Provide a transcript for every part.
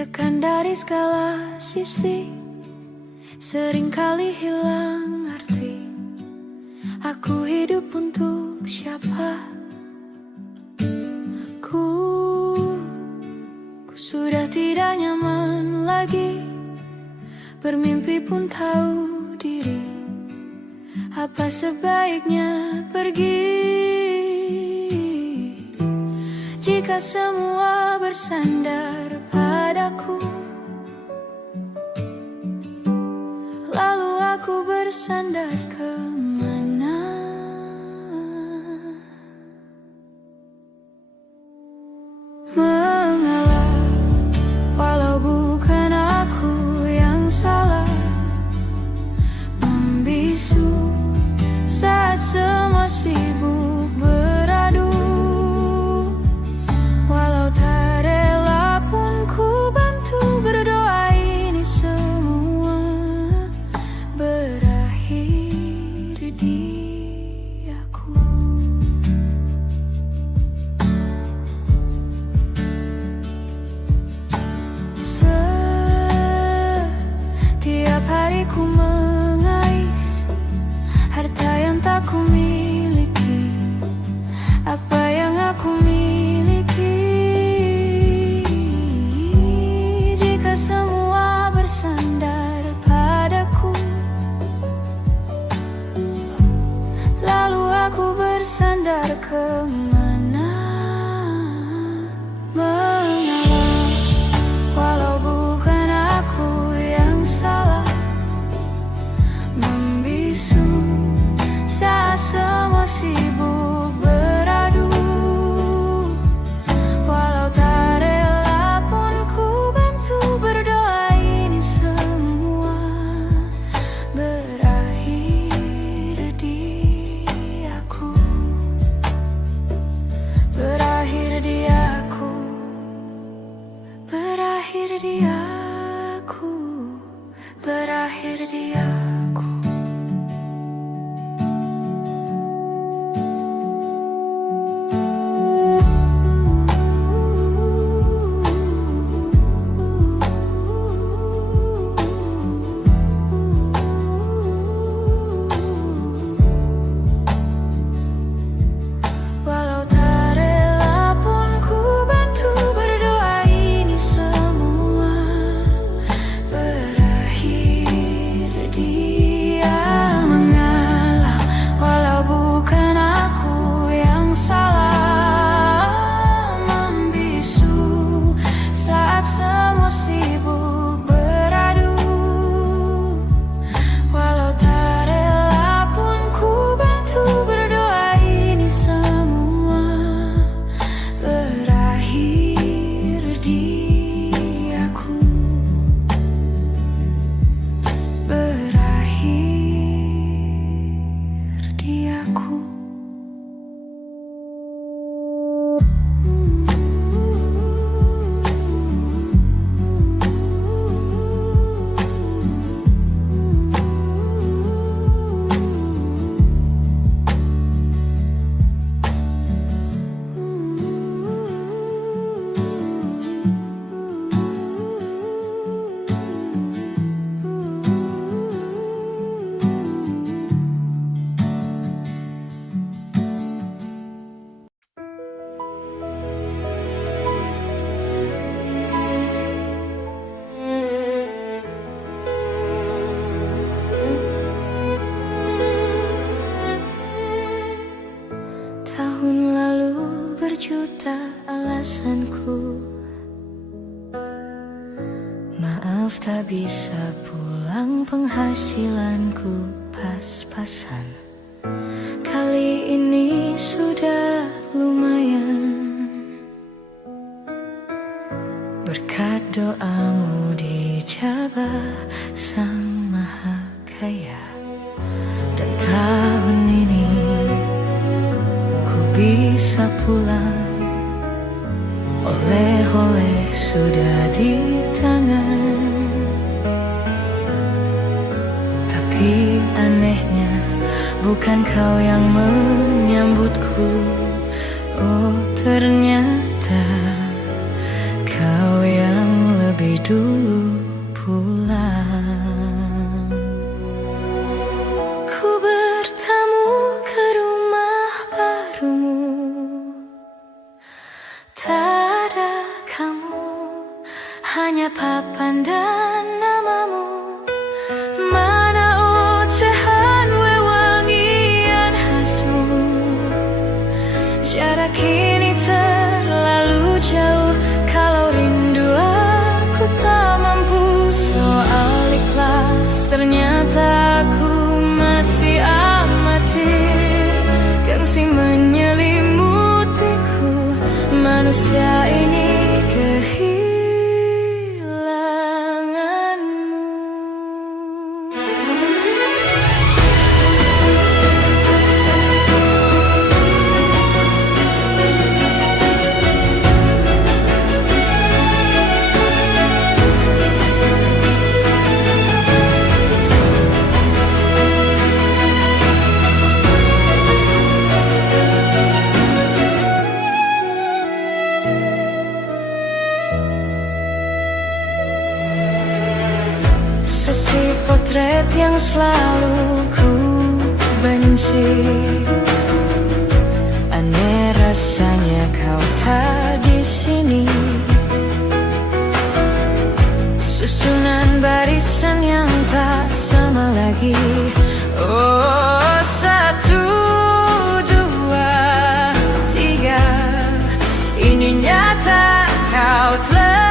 Ditekan dari segala sisi, seringkali hilang arti. Aku hidup untuk siapa? Ku sudah tidak nyaman lagi. Bermimpi pun tahu diri. Apa sebaiknya pergi? Jika semua bersandar padaku, lalu aku bersandar kemana? Mengalah, walau bukan aku yang salah. Membisu saat semua sibuk beradu. Walau tak rela pun ku bantu berdoa ini semua berakhir di aku. Setiap hari ku mengais harta yang tak ku miliki. Apa yang aku miliki? Jika semua bersandar padaku, lalu aku bersandar kemana? Mengalah, walau bukan aku yang salah. Membisu saat semua sibuk beradu. Walau tak rela pun ku bantu berdoa ini semua berakhir di aku. Berakhir di aku. Berakhir di aku. Berakhir di aku. Walau tak rela pun ku bantu berdoa ini semua berakhir dia. Mengalah, walau bukan aku yang salah. Membisu saat semua sibuk beradu. Walau tak rela pun ku bantu berdoa ini semua berakhir di aku. Berakhir di aku. Tahun lalu berjuta alasanku. Maaf tak bisa pulang, penghasilanku pas-pasan. Kali ini sudah lumayan. Berkat doamu dijabah Sang Maha Kaya. Dan tahun ini bisa pulang. Oleh-oleh sudah di tangan. Tapi anehnya bukan kau yang menyambutku. Oh ternyata kau yang lebih hanya papan dan namamu. Mana ocehan wewangian khasmu. Jarak ini terlalu jauh, kalau rindu aku tak mampu. Soal ikhlas ternyata aku masih amatir. Gengsi menyelimutiku, manusia ini sesi potret yang selalu ku benci. Aneh rasanya kau tak di sini. Susunan barisan yang tak sama lagi. Oh, 1, 2, 3. Ini nyata kau telah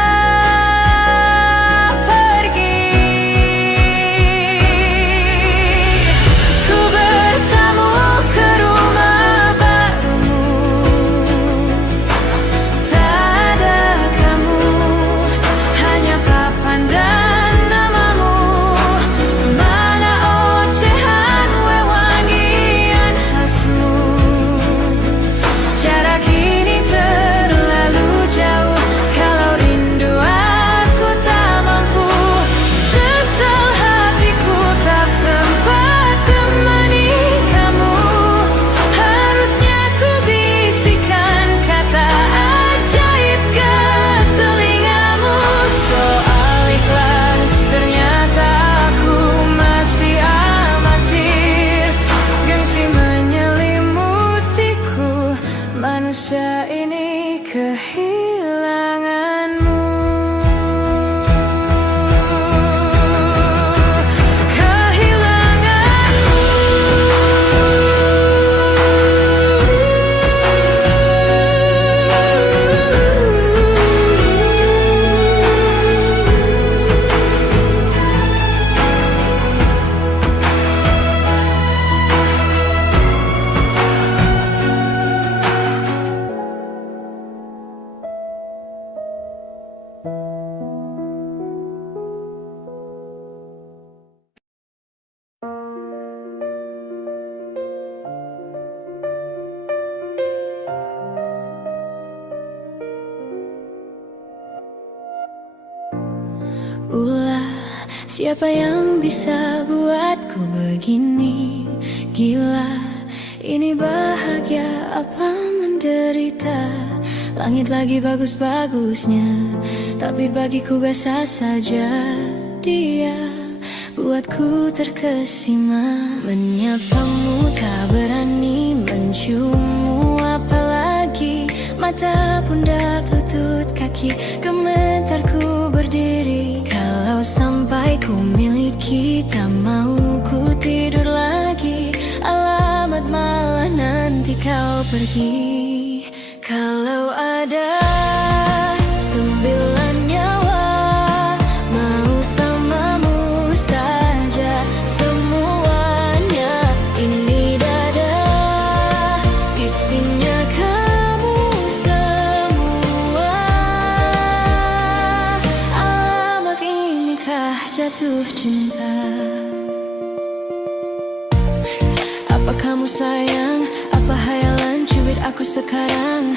manusia ini kehilanganmu. Ulah, siapa yang bisa buatku begini? Gila, ini bahagia apa menderita? Langit lagi bagus-bagusnya, tapi bagiku biasa saja. Dia buatku terkesima. Menyapamu tak berani, menciummu apalagi. Mata, pundak, lutut, kaki, gemetarku berdiri. Kalau sampai ku miliki, tak mau ku tidur lagi. Alamat malah nanti kau pergi. Kalau ada 9 nyawa, mau samamu saja semuanya. Ini dada, isinya kamu semua. Alamak inikah jatuh cinta? Apa kamu sayang? Apa hayalan cubit aku sekarang?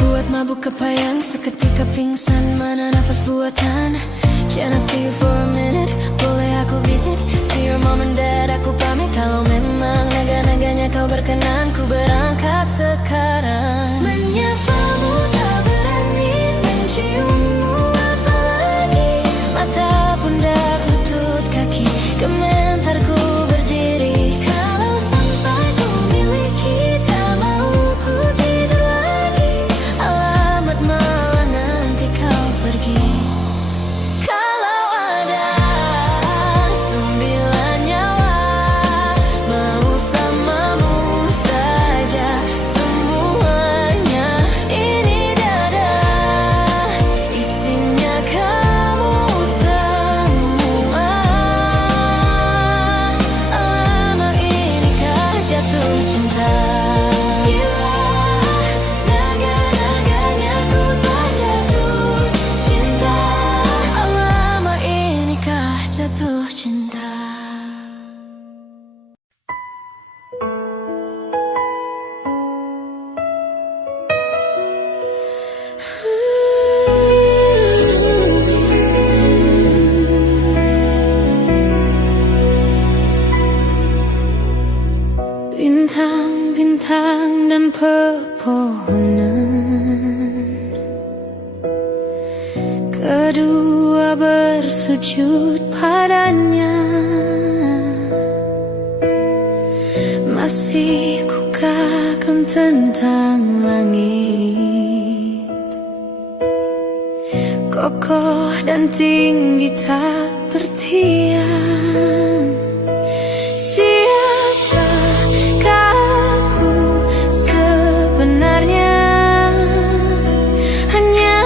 Buat mabuk kepayang, seketika pingsan. Mana nafas buatan? Can I see you for a minute? Boleh aku visit? See your mom and dad, aku pamit. Kalau memang naga-naganya kau berkenan, ku berangkat sekarang. Menyapamu tak berani, menciummu apalagi. Mata, pundak, lutut, kaki, gemetarku berdiri. Kalau sampai ku miliki, tak mau ku tidur lagi. Alamat malah nanti kau pergi. Kedua bersujud padanya, masih ku kagum tentang langit, kokoh dan tinggi tak bertiang. Siapakah aku sebenarnya? Hanya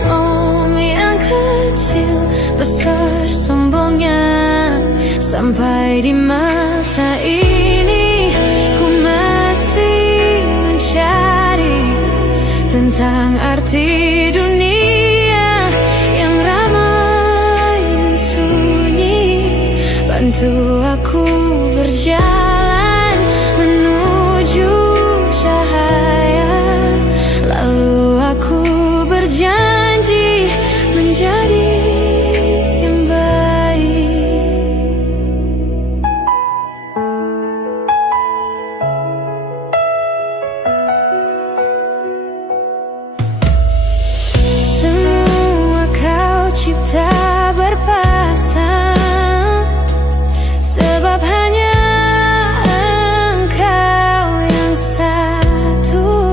Tom yang kecil besar sombongnya. Sampai di masa ini ku masih mencari tentang arti dunia yang ramai dan sunyi. Bantu aku berjalan menuju cahaya, lalu aku berjanji menjadi yang baik. Semua kau cipta berpasang, sebab hanya engkau yang satu.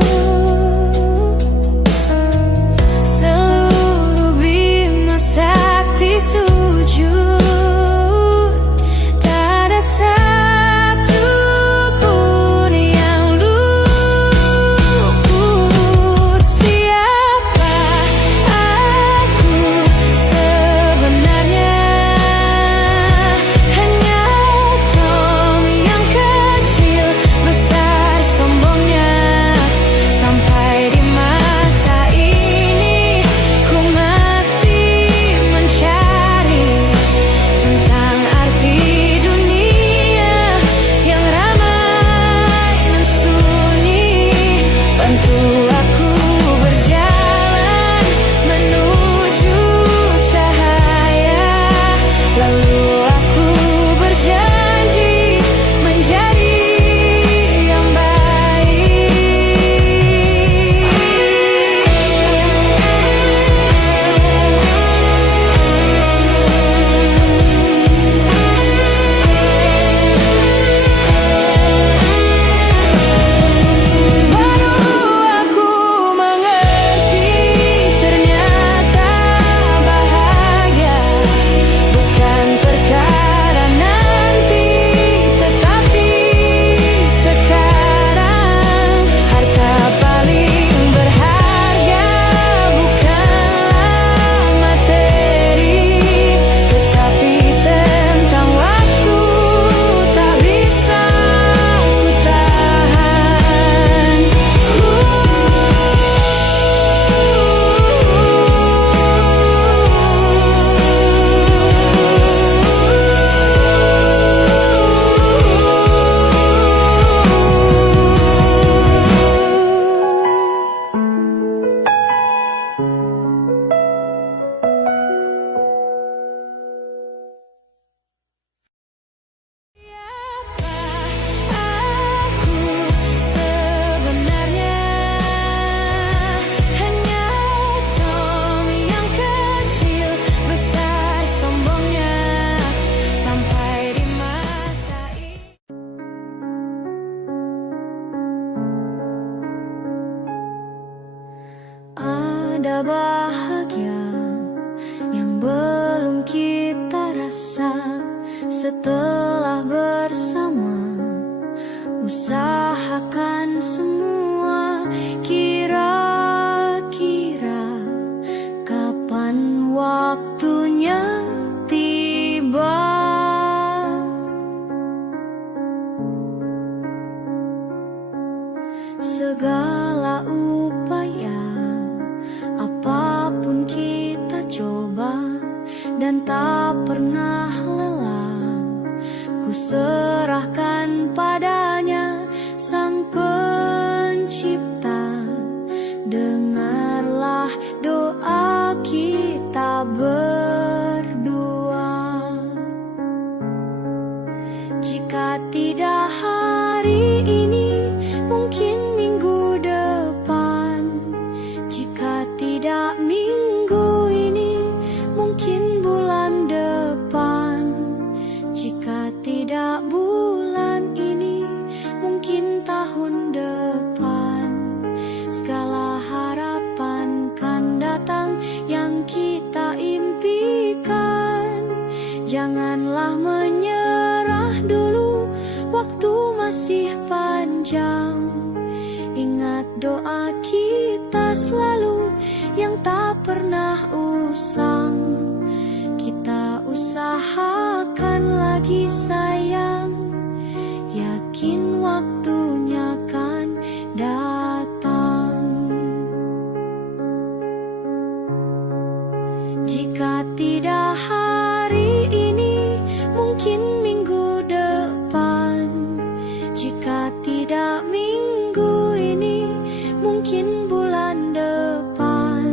Seluruh bima sakti sujud, tak ada satu pun yang luput. Siapa aku sebenarnya? Hanya Tom yang kecil besar sombongnya. Sampai di masa ini ku masih mencari tentang arti dunia yang ramai dan sunyi. Bantu aku berjalan menuju cahaya, lalu aku berjanji menjadi yang baik. Baru aku mengerti, ternyata bahagia bukan perkara nanti, tetapi sekarang. Harta paling berharga bukanlah materi, tetapi tentang waktu tak bisa ku tahan. Aku sebenarnya hanya Tom yang kecil besar sombongnya. Sampai di masa ini ada bahagia yang belum kita rasa. Setelah bersama usahakan semua, kira-kira kapan waktunya tiba. Segala upaya apapun kita coba dan tak pernah lelah. Ku serahkan padanya Sang Pencipta. Dengarlah doa kita berdua. Jika tidak hari ini, mungkin minggu depan. Jika tidak minggu ini, Janganlah menyerah dulu, waktu masih panjang. Ingat doa kita selalu yang tak pernah usang. Kita usahakan lagi sayang, yakin waktunya kan datang. Jika tidak hari ini, mungkin minggu depan. Jika tidak minggu ini, mungkin bulan depan.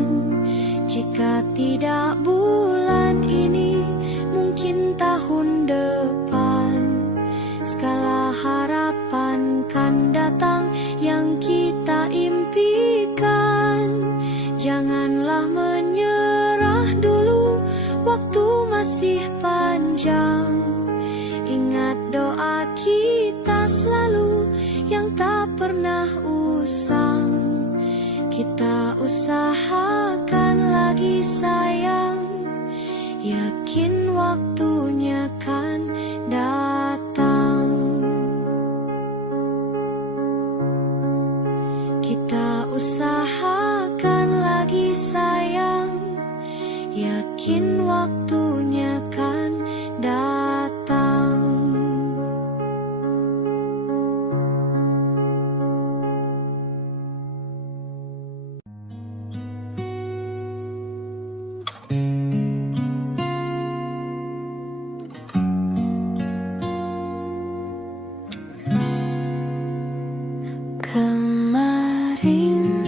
Jika tidak bulan ini, mungkin tahun depan. Segala harapan kan datang yang kita impikan. Janganlah menyerah dulu, waktu masih panjang. Ingat doa kita selalu yang tak pernah usang. Kita usahakan lagi sayang, yakin waktunya kan datang. Kita usahakan lagi sayang, yakin waktunya kan datang. Kemarin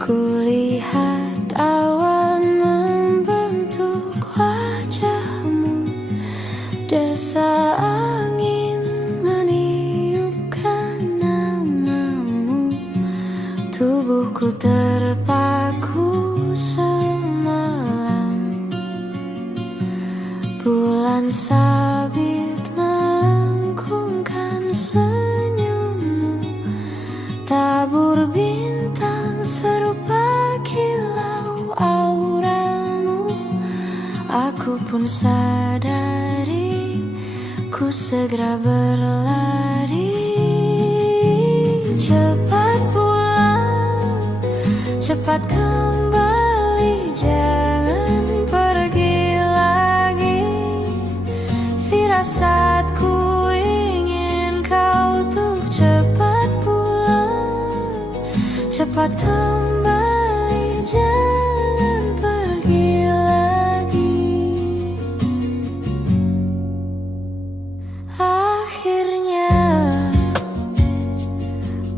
kulihat awan membentuk wajahmu, desa angin meniupkan namamu. Tubuhku terpaku semalam, bulan sabit melengkungkan senyummu. Tabur bintang serupa kilau auramu. Aku pun sadari, ku segera berlari. Cepat pulang, cepat kembali, jangan pergi lagi. Firasatku ingin kau tuh cepat pulang, cepat kembali, jangan pergi lagi. Akhirnya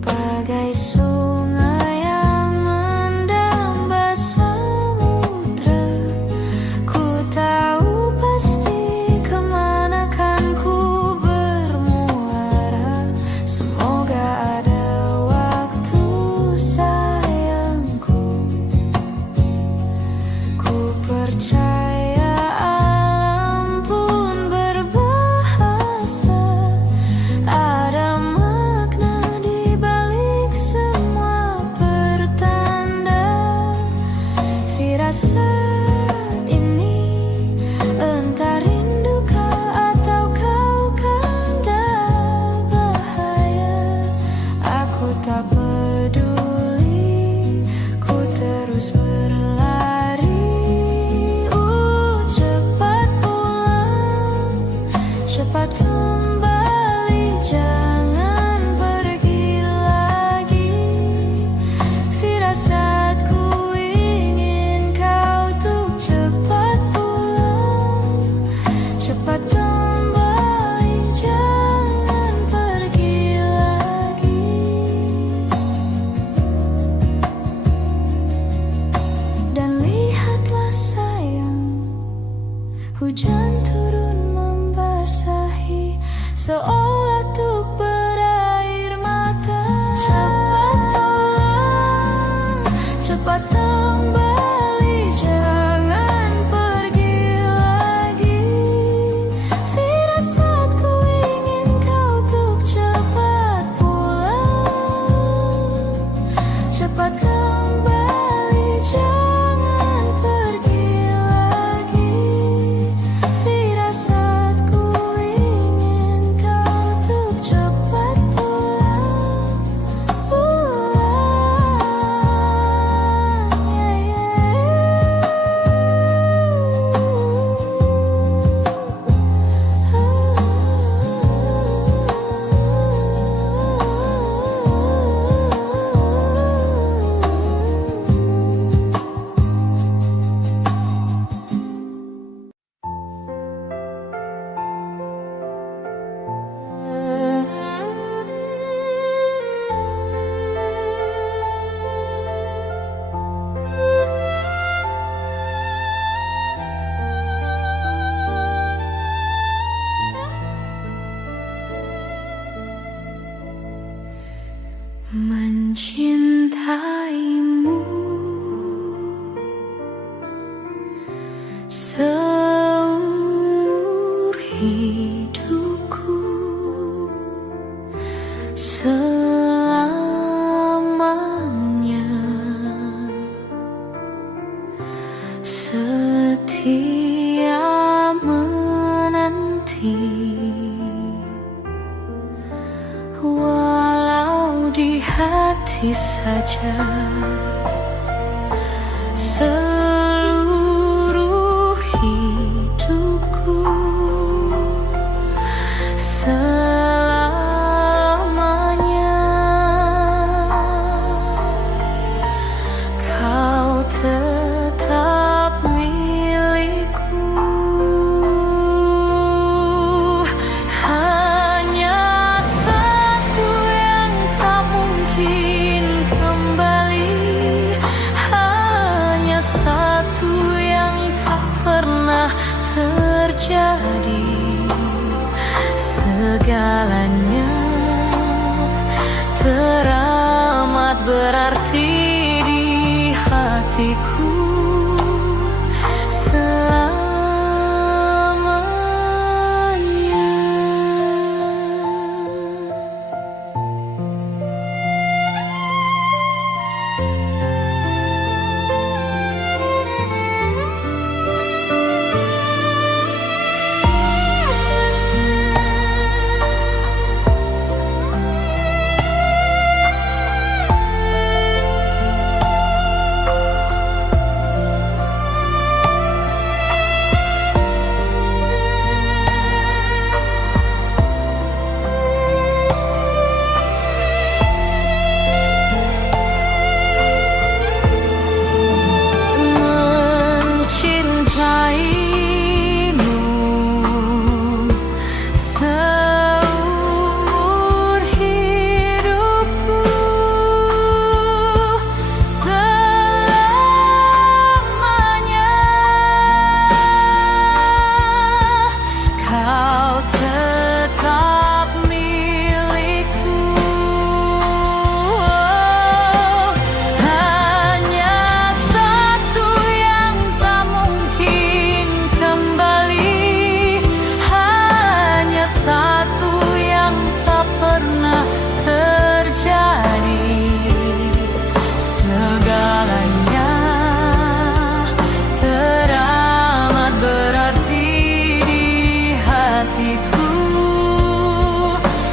bagai sungai yang mendamba samudra, ku tahu pasti kemana kan ku bermuara. Semoga ada waktu sayangku, ku percaya alam pun berbahasa. Ada makna di balik semua pertanda. Firasat ini entah rindukah atau kau kanda bahaya. Aku tak peduli, ku terus berlari. Cepat pulang, cepat kembali, jangan pergi lagi. Firasatku ingin kau tuh cepat pulang, cepat kembali, jangan pergi lagi. Dan lihatlah sayang, hujan turun membasahi seolah tuk berair mata. Cepat pulang, cepat kembali, jangan pergi lagi. Firasatku ingin kau tuk cepat pulang, cepat kembali, jangan pergi lagi. seumur hidupku, selamanya setia menanti, walau di hati saja. Seluruh hidupku selamanya kau tetap milikku. Hanya satu yang tak mungkin kembali, hanya satu yang tak pernah terjadi. Segalanya teramat berarti di hatiku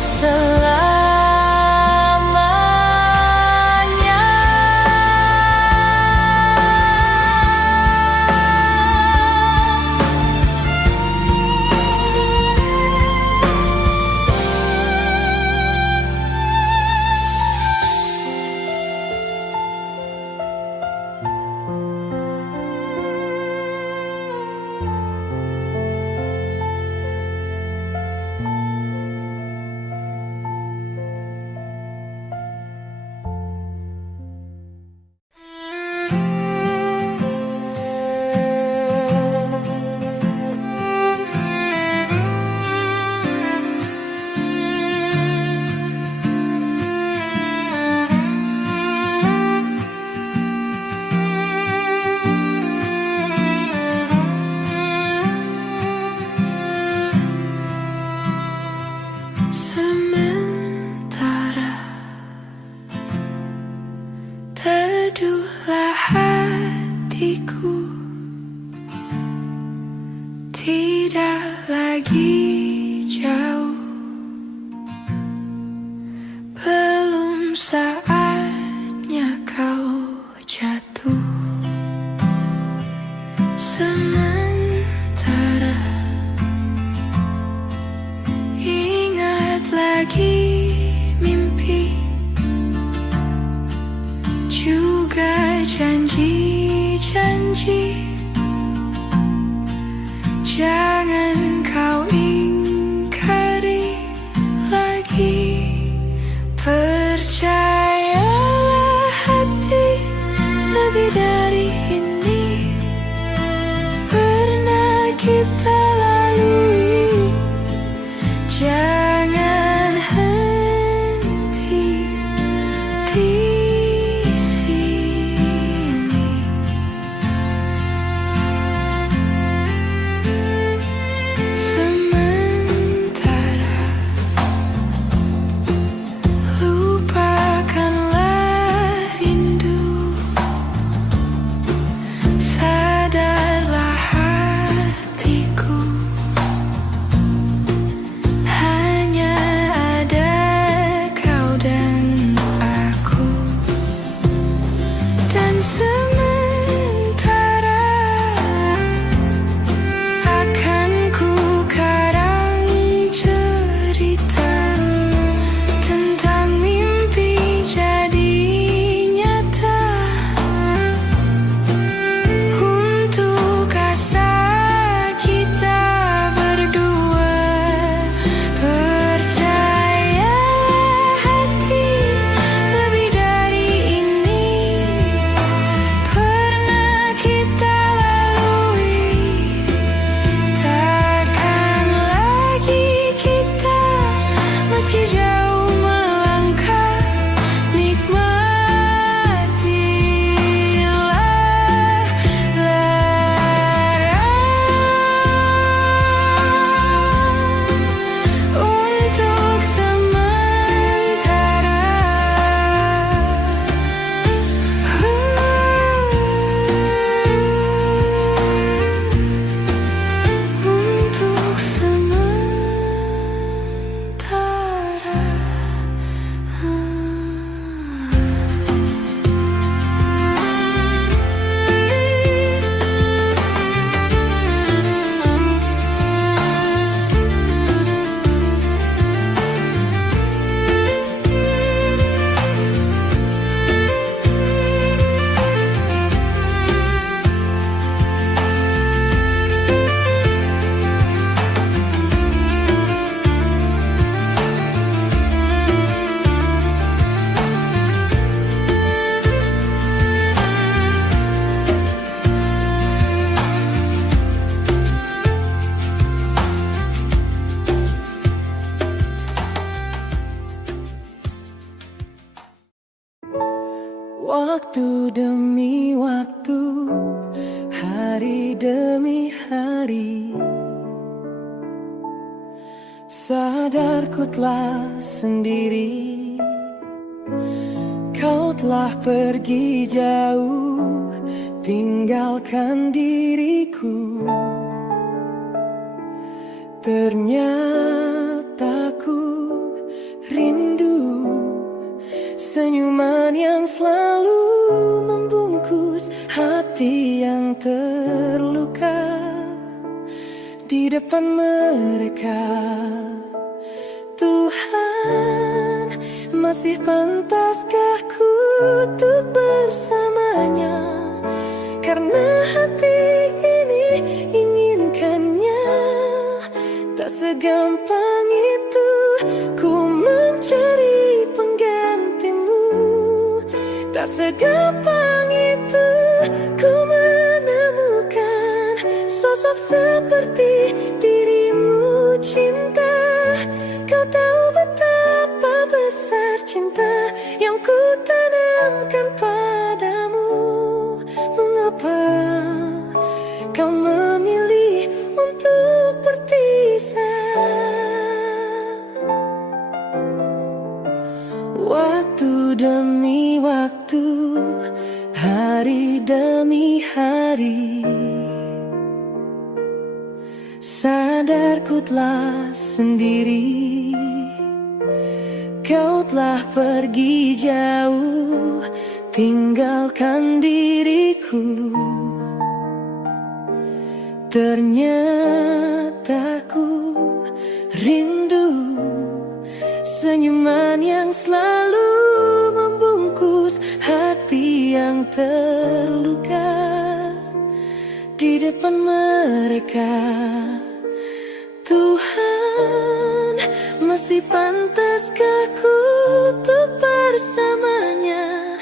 selamanya. Sementara teduhlah hatiku, tidak lagi jauh, belum saatnya kau jatuh. Sementara ingat lagi mimpi, juga janji-janji. Jangan kau ingkari lagi. Percayalah hati, lebih dari ini pernah kita lalui. Jangan henti di sini. Sadar ku telah sendiri, kau telah pergi jauh, tinggalkan diriku. Ternyata ku rindu senyuman yang selalu membungkus hati yang terluka di depan mereka. Tuhan, masih pantaskah ku untuk bersamanya? Karena hati ini inginkannya. Tak segampang itu ku mencari penggantimu. Tak segampang itu ku menemukan sosok seperti dirimu. Cinta, kau tahu betapa besar cinta yang ku tanamkan padamu. Mengapa kau memilih untuk berpisah? Waktu demi waktu, hari demi hari, sadar ku telah sendiri, kau telah pergi jauh, tinggalkan diriku. Ternyata ku rindu senyuman yang selalu membungkus hati yang terluka di depan mereka. Tuhan, masih pantaskah ku untuk bersamanya?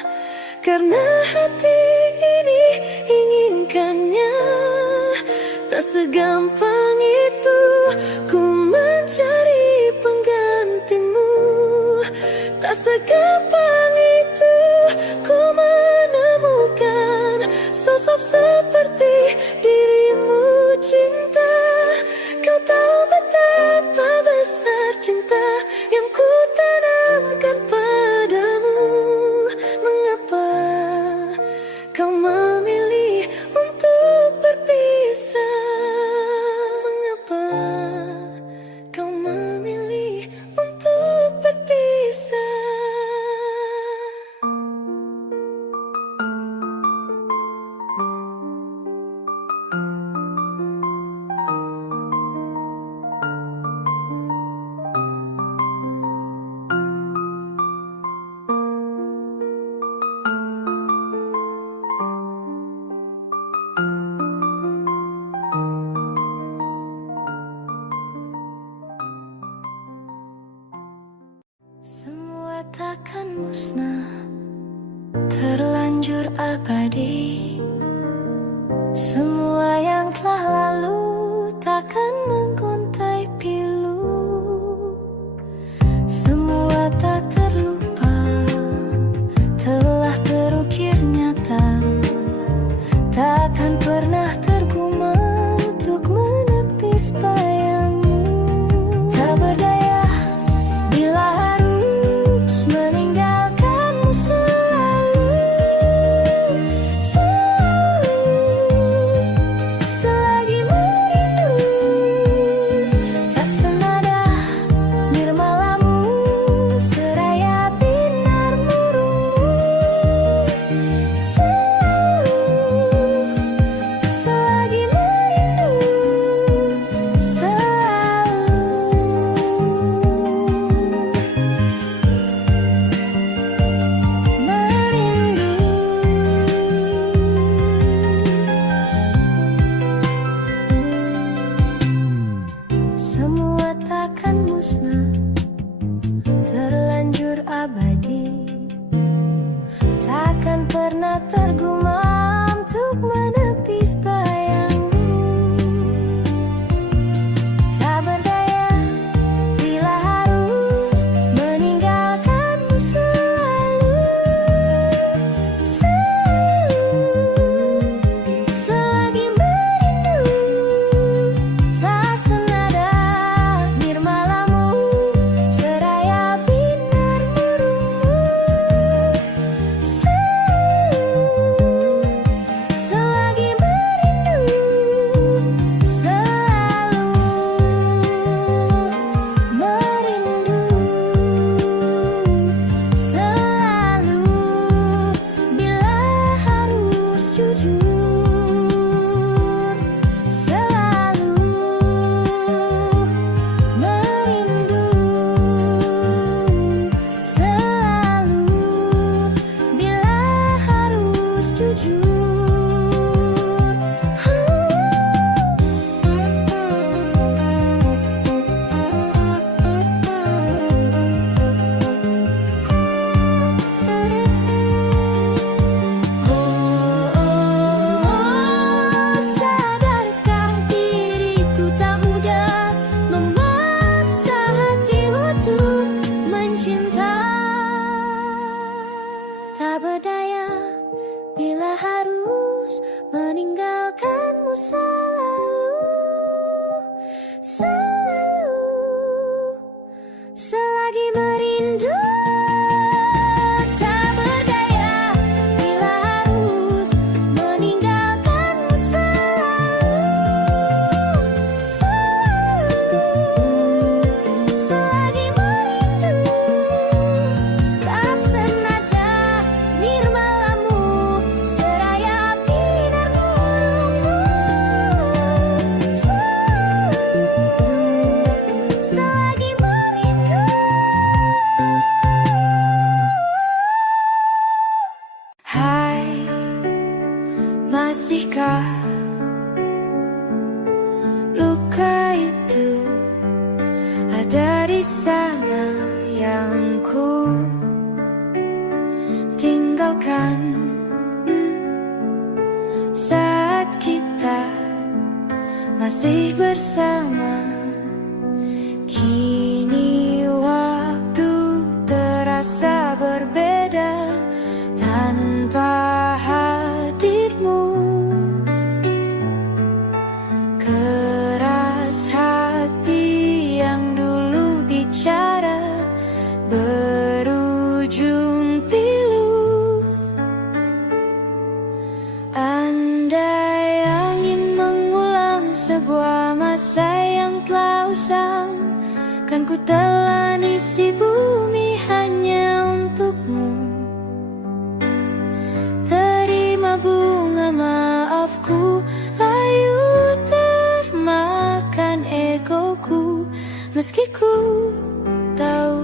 Karena hati ini inginkannya. Tak segampang itu ku mencari penggantimu. Tak segampang itu ku menemukan sosok seperti dirimu. Cinta, kau tahu betapa besar cinta yang ku tanamkan padamu. Mengapa kau memilih untuk berpisah? Mengapa kau memilih untuk berpisah? Semua takkan musnah, terlanjur abadi. Semua yang telah lalu takkan mengguntai pilu. Semua tak terlupa, telah terukir nyata. Takkan pernah tergumam untuk menepis bayangmu. Tak berdaya bila harus meninggalkanmu selalu, selalu, selagi merindu. Tak senada nirmalamu, seraya binar murungmu. Selalu, selagi merindu, meninggalkanmu selalu, selalu, selagi merindu. Tak berdaya bila harus meninggalkanmu selalu, selalu, selagi merindu. Tak senada nirmalamu seraya binar murungmu, selalu, selagi merindu. Hai, masihkah luka itu ada di sana yang ku tinggalkan saat kita masih bersama? Kini waktu terasa berbeda tanpa hadirmu. Keras hati yang dulu bicara berujung pilu. Andai angin mengulang sebuah masa yang telah usang, kan ku telan isi bumi hanya untukmu. Terima bunga maafku, layu termakan egoku, meski ku tahu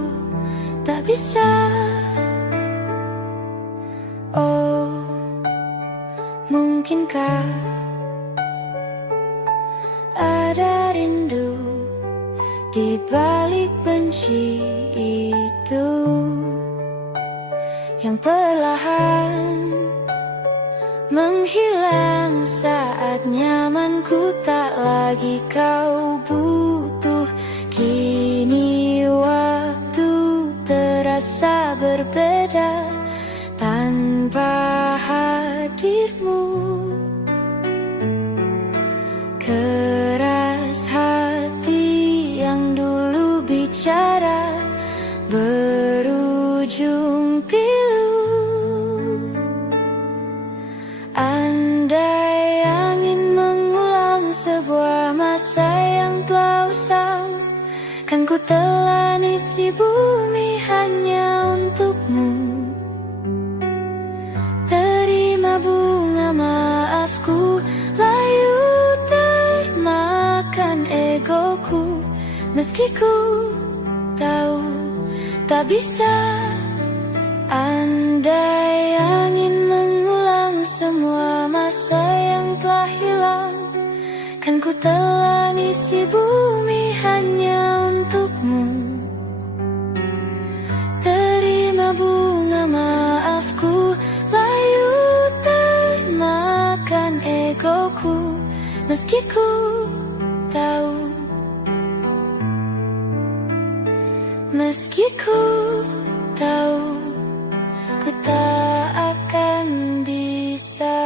tak bisa. Oh, mungkinkah ada rindu di balik benci itu yang perlahan menghilang saat nyamanku tak lagi kau butuh. Kini waktu terasa berbeda tanpa hadirmu. Keras hati yang dulu bicara berujung pilu. Andai angin mengulang sebuah masa yang telah usang, kan ku telan isi bumi hanya untukmu. Terima bunga maafku, layu termakan egoku, meski ku tahu tak bisa. Andai angin mengulang semua masa yang telah hilang, kan ku telan isi bumi hanya untukmu. Terima bunga maafku, layu termakan egoku, meski ku tahu, meski ku tahu ku tak akan bisa.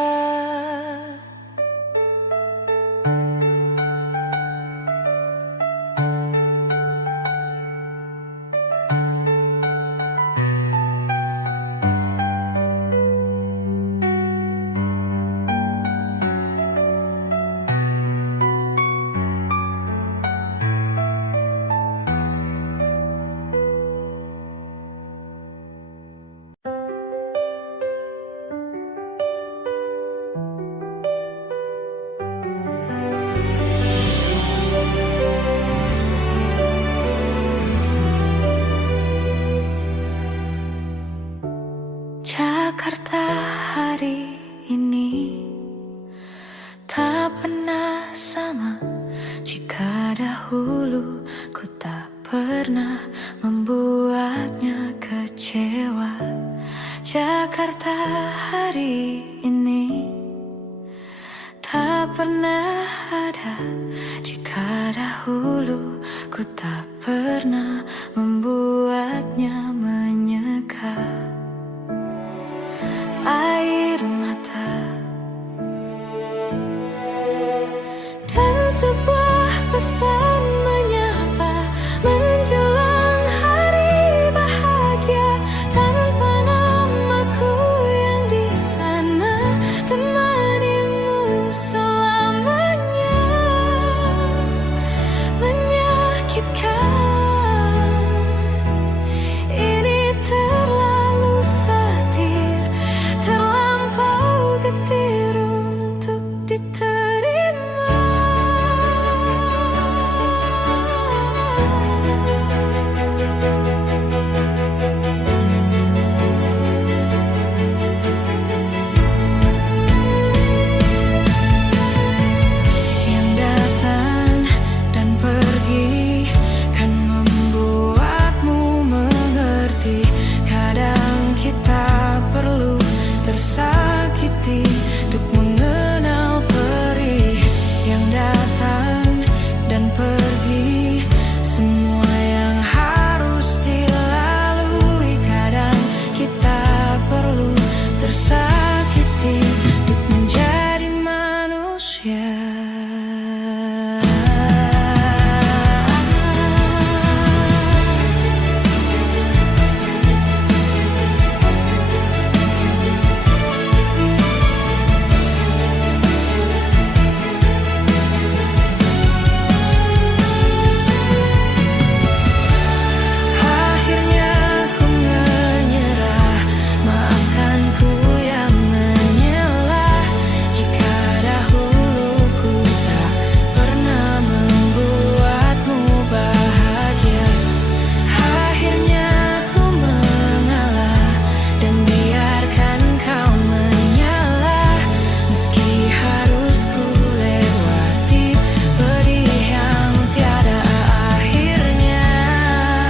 Jakarta hari ini tak pernah sama. Jika dahulu ku tak pernah membuatnya kecewa, Jakarta hari ini tak pernah ada. Jika dahulu ku tak pernah membuatnya menyeka. Air mata sebuah pesan menyapa menjelang hari bahagia tanpa namaku yang di sana temanimu selamanya. Menyakitkan, ini terlalu satir, terlampau getir untuk diterima. Yang datang dan pergi kan membuatmu mengerti. Kadang kita perlu tersakiti untuk mengenal perih. Yang datang dan pergi, semua yang harus dilalui. Kadang kita perlu tersakiti untuk menjadi manusia. Akhirnya ku menyerah, maafkan ku yang menyelah. Jika dahulu ku tak pernah membuatmu bahagia. Akhirnya ku mengalah dan biarkan kau menyalah. Meski harus ku lewati pedih yang tiada akhirnya.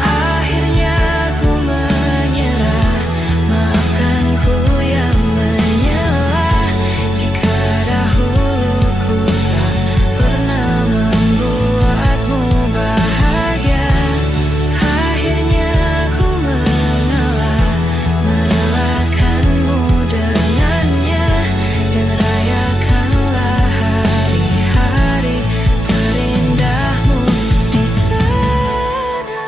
Akhirnya ku menyerah, maafkan ku yang menyelah. Jika dahulu ku tak pernah membuatmu bahagia. Akhirnya ku mengalah, merelakanmu dengannya. Dan rayakanlah hari-hari terindahmu di sana.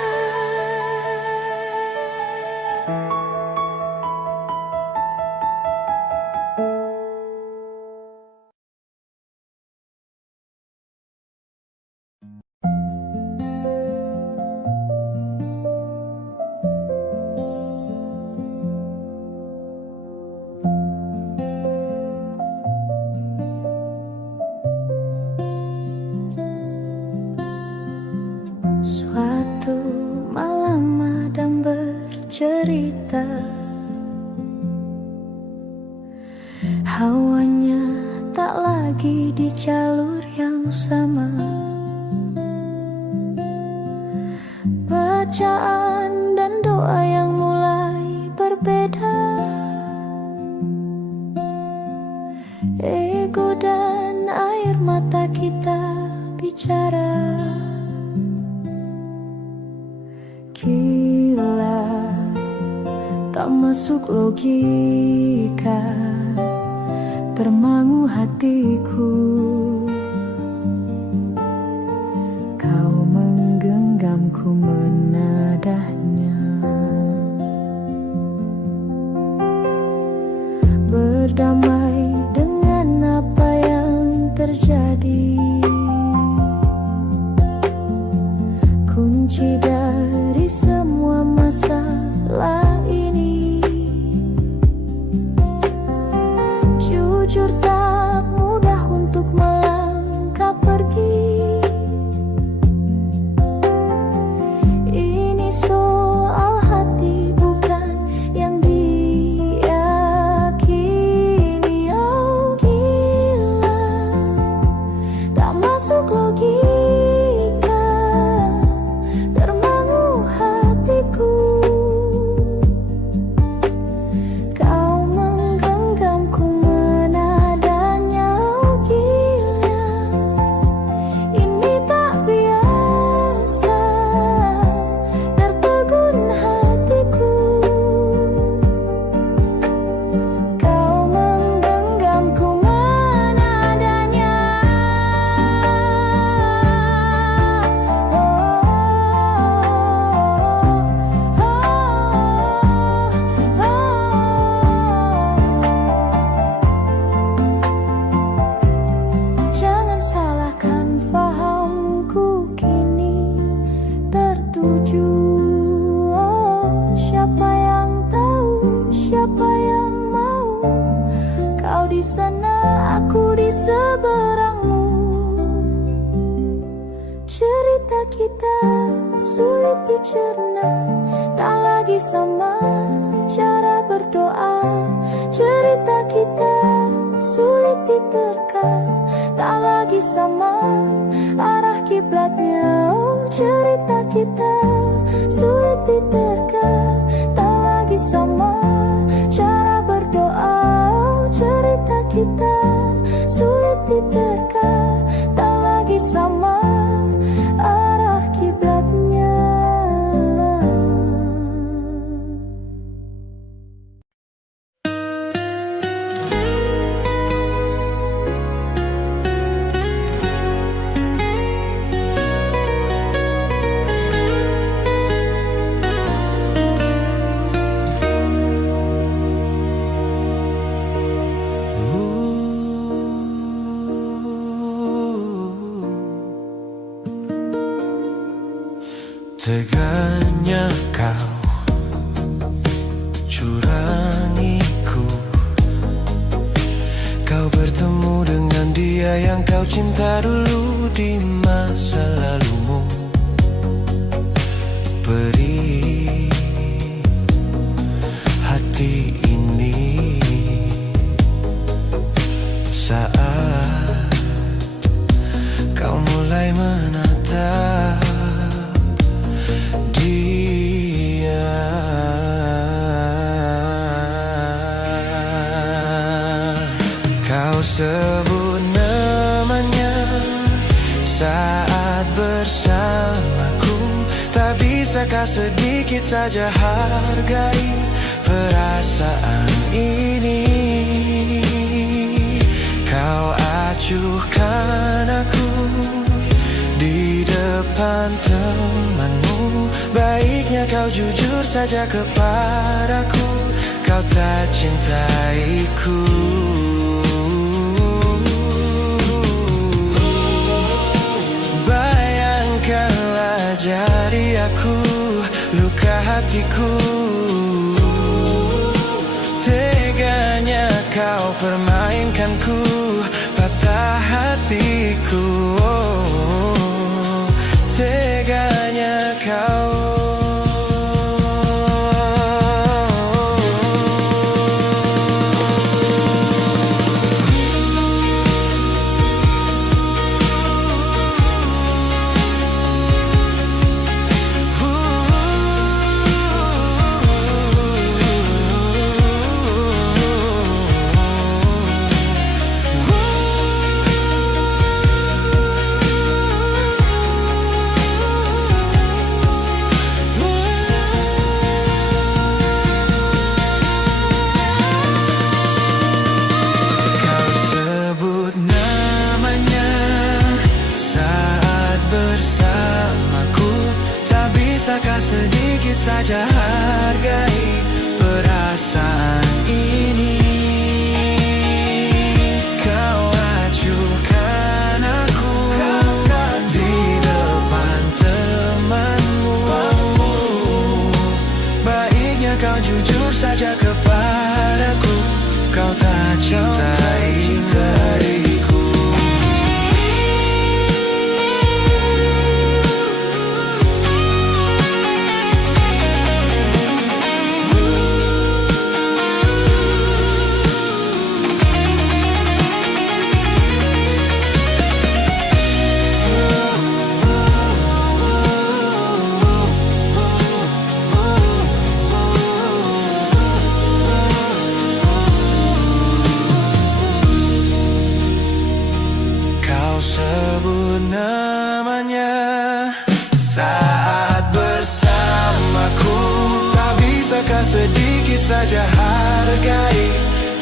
Suatu malam Adam bercerita, hawanya tak lagi di jalur yang sama. Bacaan dan doa yang mulai berbeda. Ego dan air mata kita bicara. Gila, tak masuk logika, termangu hatiku. Kau menggenggamku menadahnya, berdamai dengan apa yang terjadi. Kunci dari semua masalah ini, jujur tak mudah untuk melangkah pergi. Ini soal hati bukan yang diyakini. Oh gila, tak masuk logika, termangu hatiku. Kau menggenggamku menadanya. Oh gila, ini tak biasa, tertegun hatiku. Kau menggenggamku menadanya. kita sulit dicerna, tak lagi sama cara berdoa. Cerita kita sulit diterka, tak lagi sama arah kiblatnya. Oh, cerita kita sulit diterka, tak lagi sama cara berdoa. Oh, cerita kita sulit diterka, tak lagi sama arah kiblatnya. Teganya kau curangiku, kau bertemu dengan dia yang kau cinta dulu di masa lalumu. Beri hati ini saat kau mulai menatap dia. Kau sebut namanya saat bersamaku, tak bisakah sedikit saja hargai perasaan ini? Kau acuhkan aku di depan temanmu, baiknya kau jujur saja kepadaku, kau tak cintaiku. Bayangkanlah jadi aku, luka hatiku. Teganya kau permainkanku, patah hatiku. Teganya kau. Bisakah sedikit saja hargai perasaan ini? Kau acuhkan aku di depan temanmu, baiknya kau jujur saja kepadaku, kau tak cintaiku. Sebut namanya saat bersamaku, tak bisakah sedikit saja hargai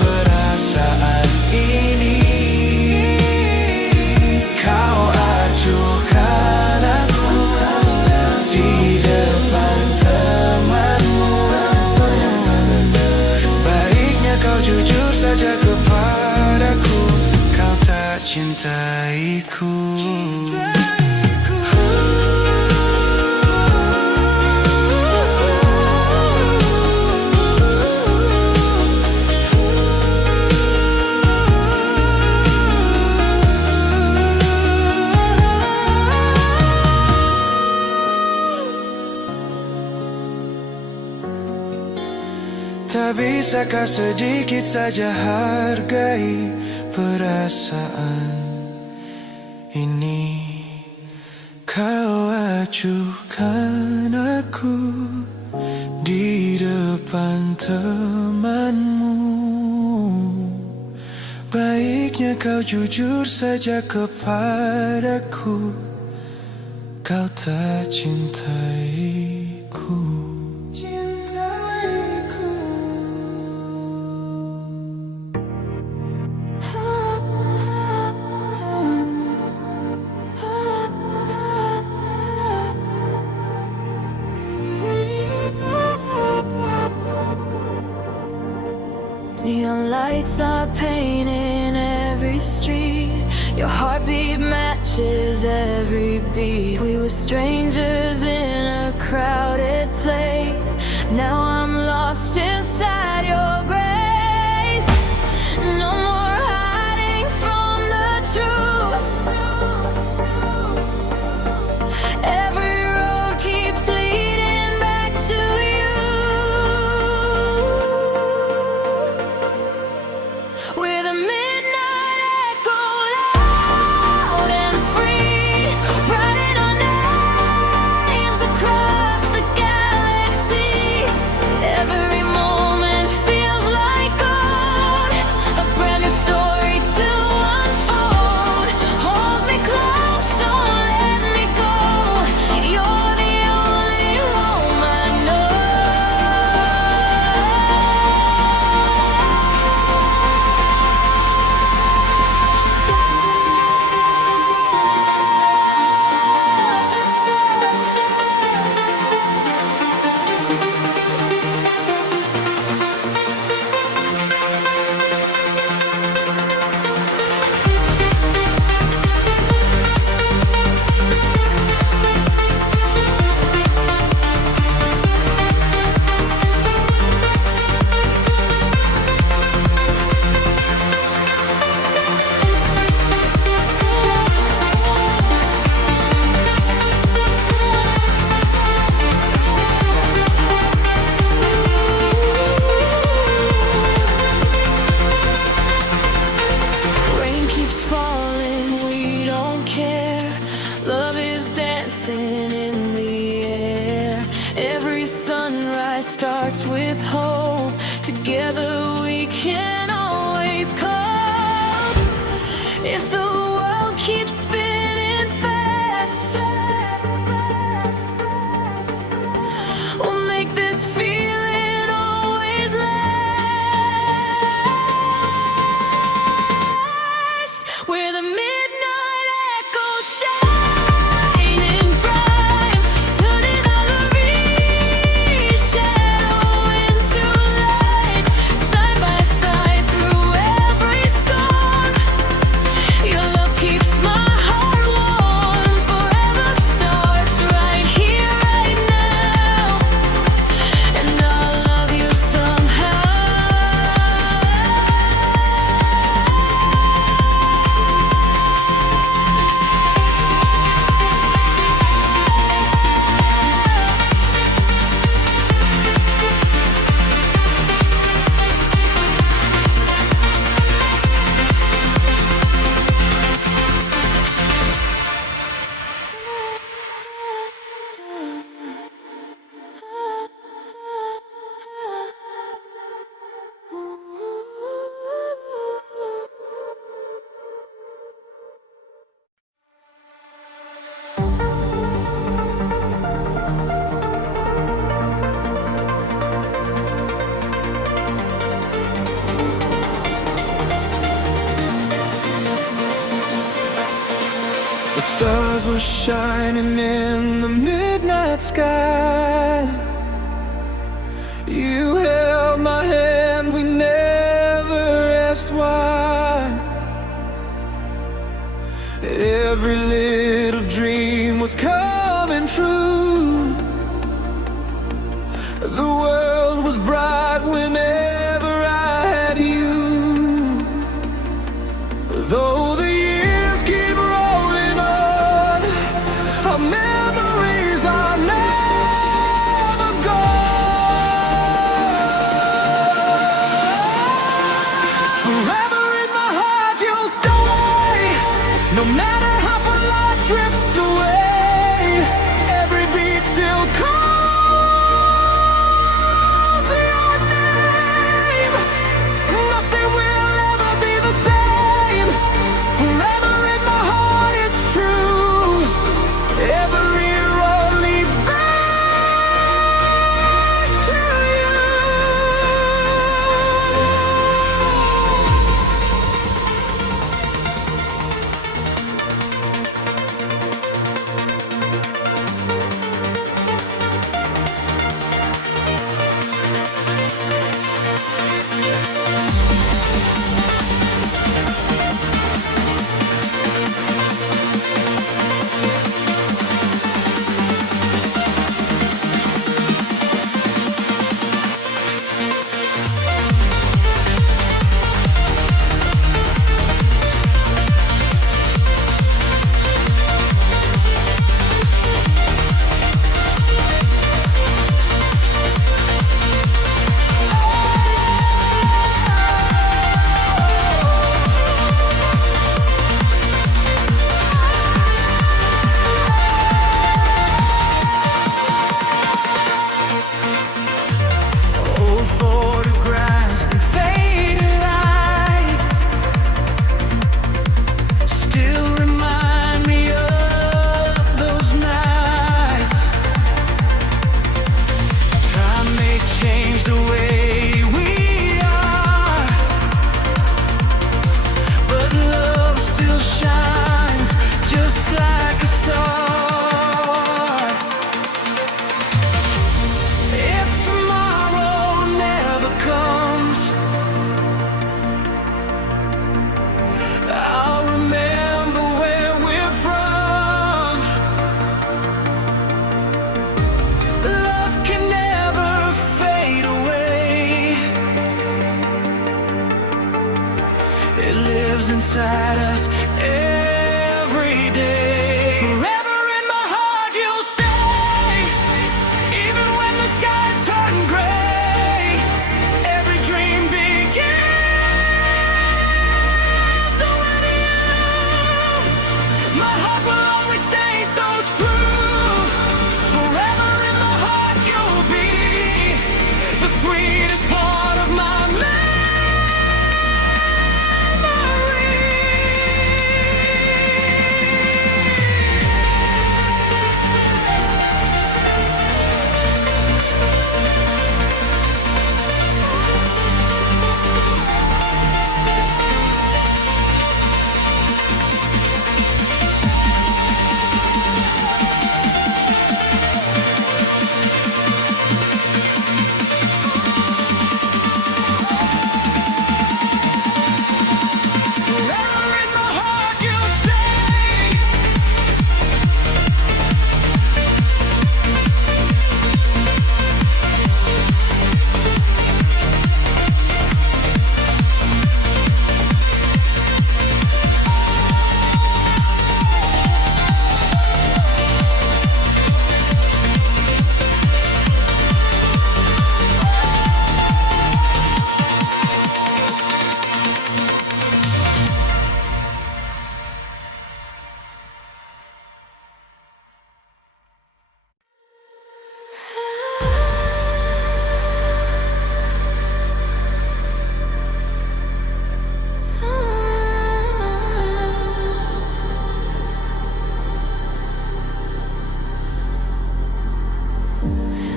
perasaan ini? Kau acuhkan aku di depan temanmu, baiknya kau jujur saja kepadaku, kau tak cintaiku. bisakah sedikit saja hargai perasaan ini? Kau acuhkan aku di depan temanmu. Baiknya kau jujur saja kepadaku, kau tak cintaiku. Neon lights are painting every street. Your heartbeat matches every beat. We were strangers in a crowded place. Now I'm lost inside your grace. No more hiding from the truth. Every road keeps leading back to you. We're the midnight echo, loud and free, writing our names across the galaxy. Every moment feels like gold, a brand new story to unfold. Hold me close, don't let me go. You're the only home I know. Rain keeps falling, we don't care. Love is dancing in the air. Every sunrise starts with hope. Together we can always cope. If the world keeps spinning fast, we'll make this feeling always last. We're the midnight echo, shining bright, turning every shadow into light. Side by side through every storm, your love keeps my heart warm. Forever starts right here, right now, and I'll love you somehow. The stars were shining in the midnight sky. You held my hand, we never asked why. Every little dream was coming true. The world was bright whenever I had you. Though the years keep rolling on, our memories are never gone. No matter how far life drifts away, every beat still calls your name. Nothing will ever be the same. Forever in my heart it's true. Every road leads back to you. Old photographs and faded lights still remind me of those nights. Time may change the way we are, but love still shines just like a star. If tomorrow never comes, I'll remember where we're from. Love can never fade away. It lives inside us every day. Forever in my heart you'll stay. Even when the skies turn gray, every dream begins with you. My heart will always stay so true. Forever in my heart you'll be the sweetest part of my Forever in my heart you'll stay.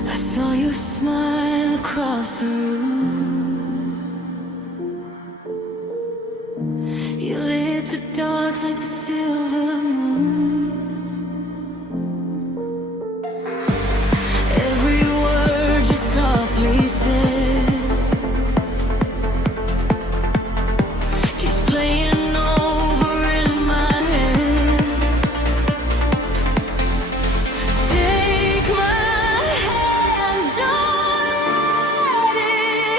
I saw you smile across the room. You lit the dark like the silver moon. Every word you softly said keeps playing over in my head. Take my hand, don't let it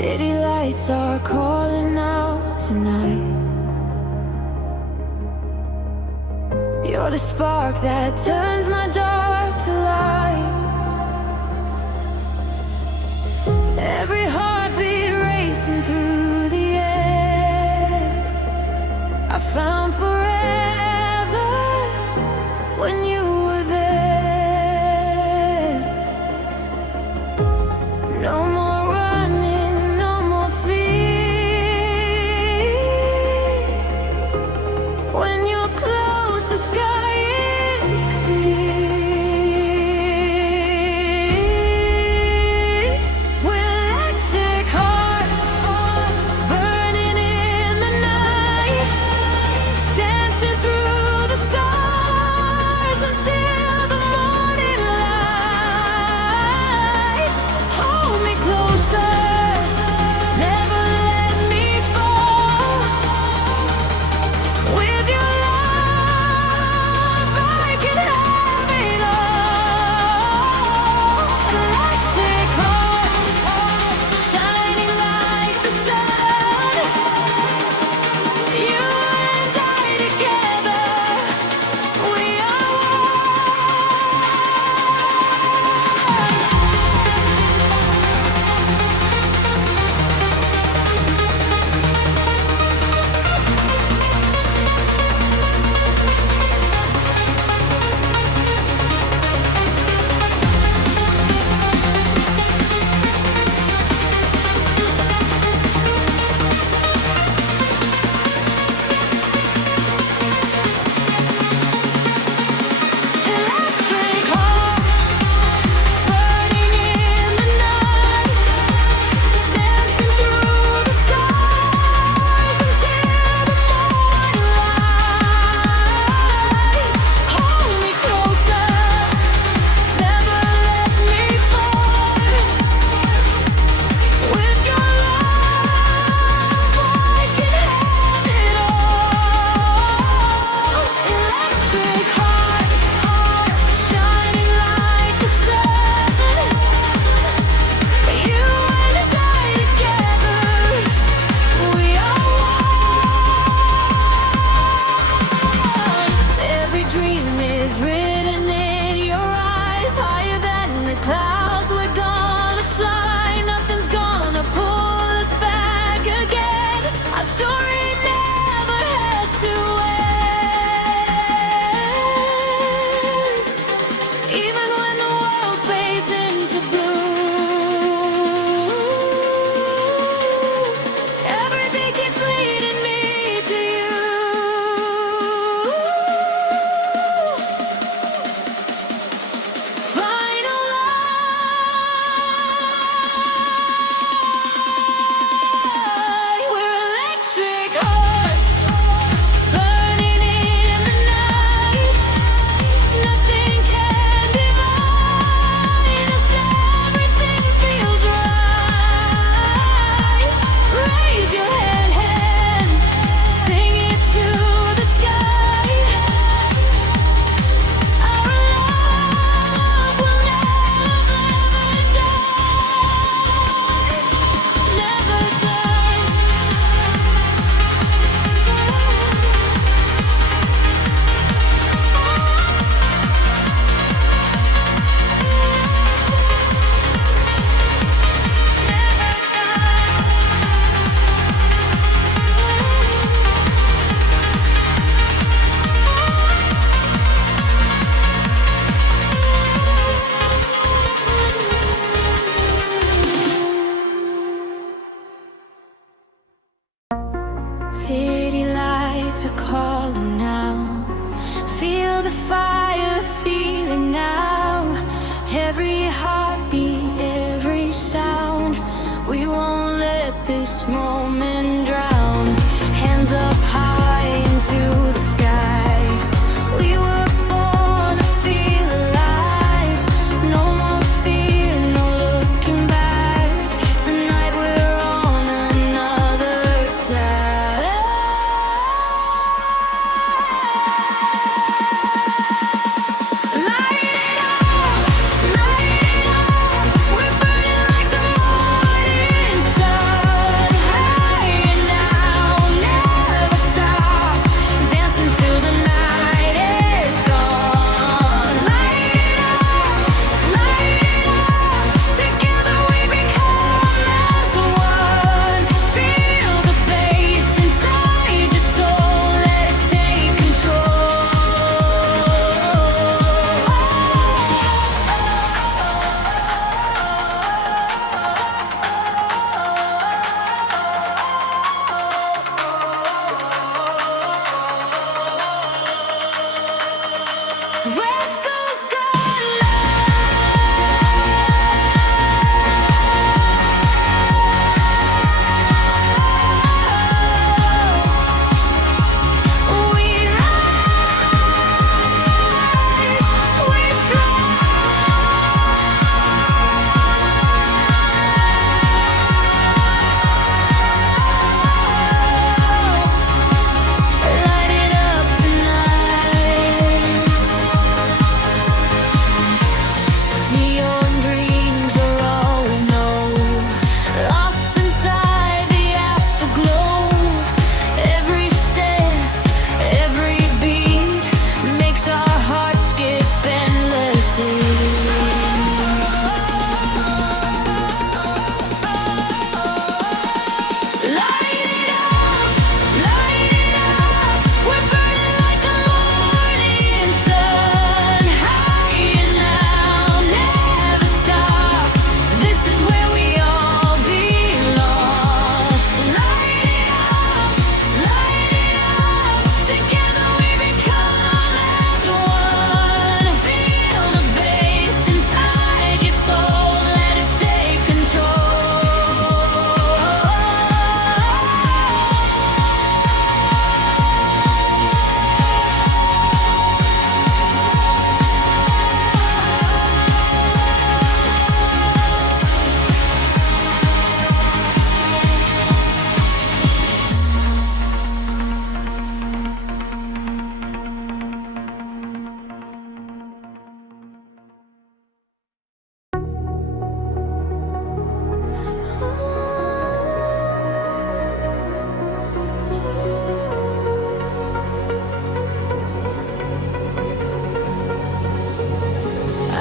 City lights are calling out tonight. You're the spark that turns my dark to light. Every heartbeat racing through the air. I found forever when you were there. No more running, no more fear. When you're close, the sky is clear. We're electric hearts burning in the night.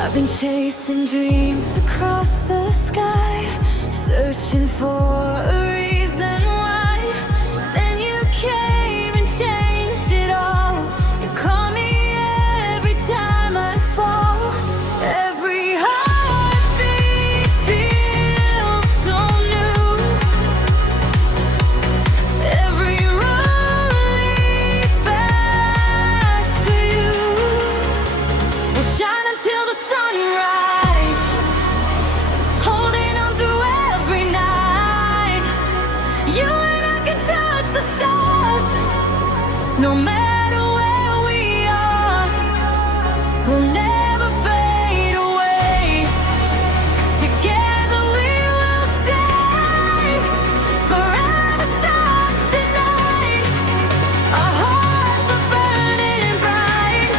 I've been chasing dreams across the sky, searching for a reason why. Then you came and changed it all. You call me every time I fall. Every heartbeat feels so new. Every road leads back to you. We'll shine until the sunrise, holding on through every night. You and I can touch the stars, no matter where we are. We'll never fade away. Together we will stay. Forever starts tonight. Our hearts are burning bright.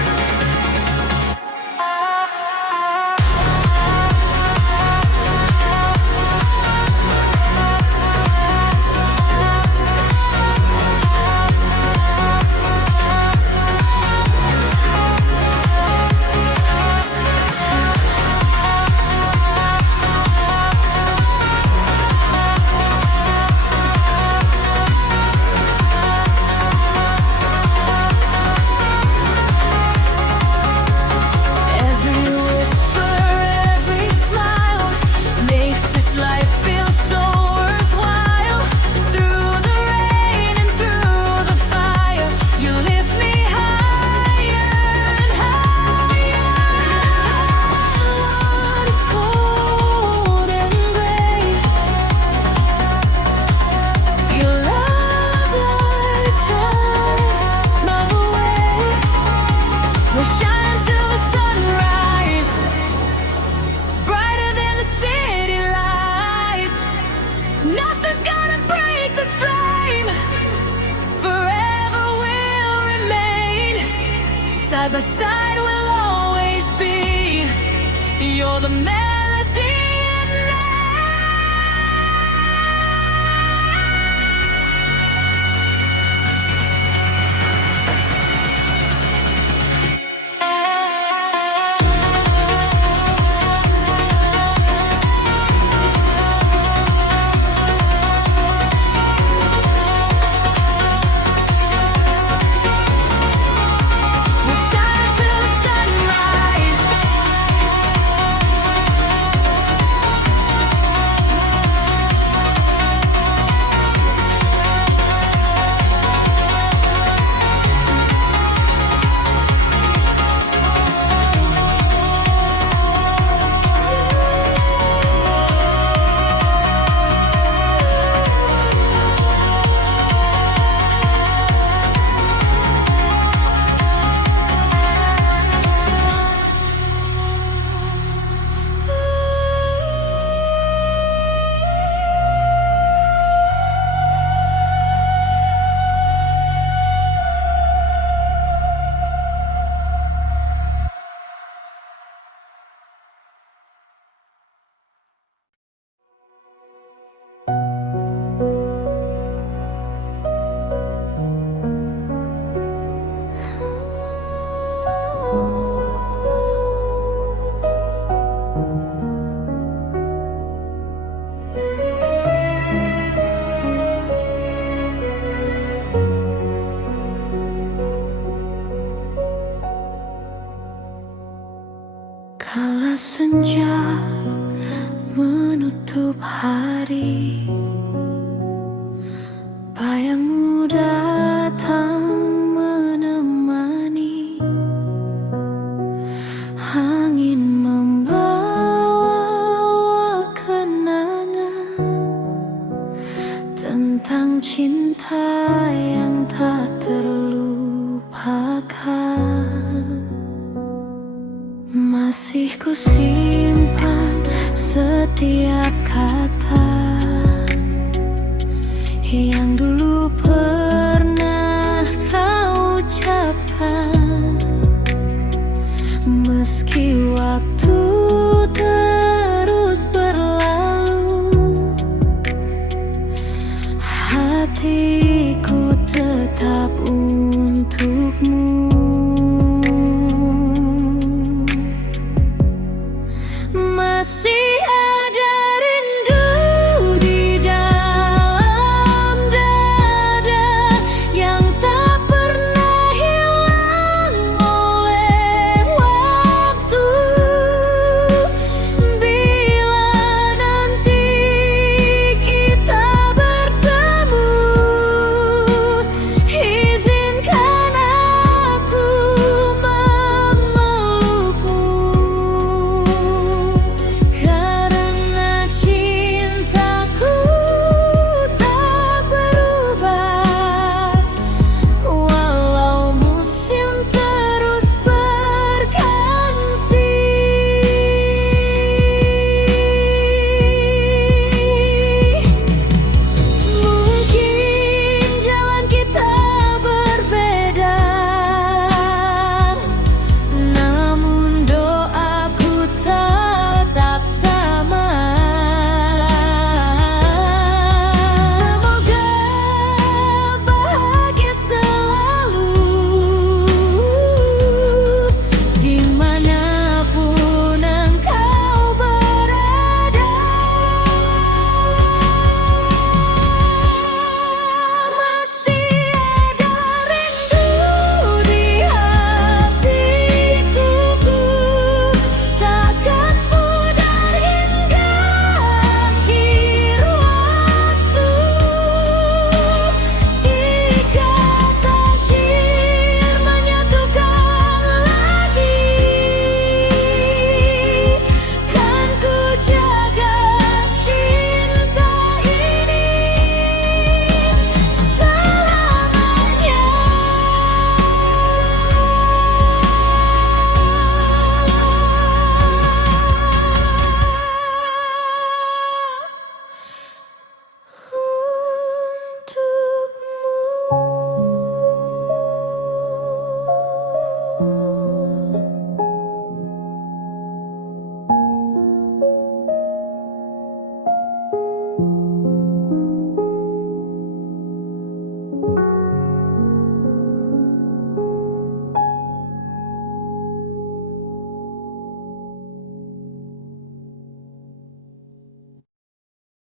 Every whisper, every smile makes this life feel so worthwhile. Through the rain and through the fire, you lift me higher and higher. What is cold and gray? Your love lights up my way. We'll shine till the sunrise, brighter than the city lights. Nothing's gonna break this flame. Forever we'll remain. Side by side we'll always be. You're the melody in We'll shine till the sunrise. Kala senja menutup hari, bayangmu datang menemani. Angin membawa kenangan tentang cinta yang tak terlupakan. Masih ku simpan setiap kata yang dulu pernah kau ucapkan. Meski waktu terus berlalu, hati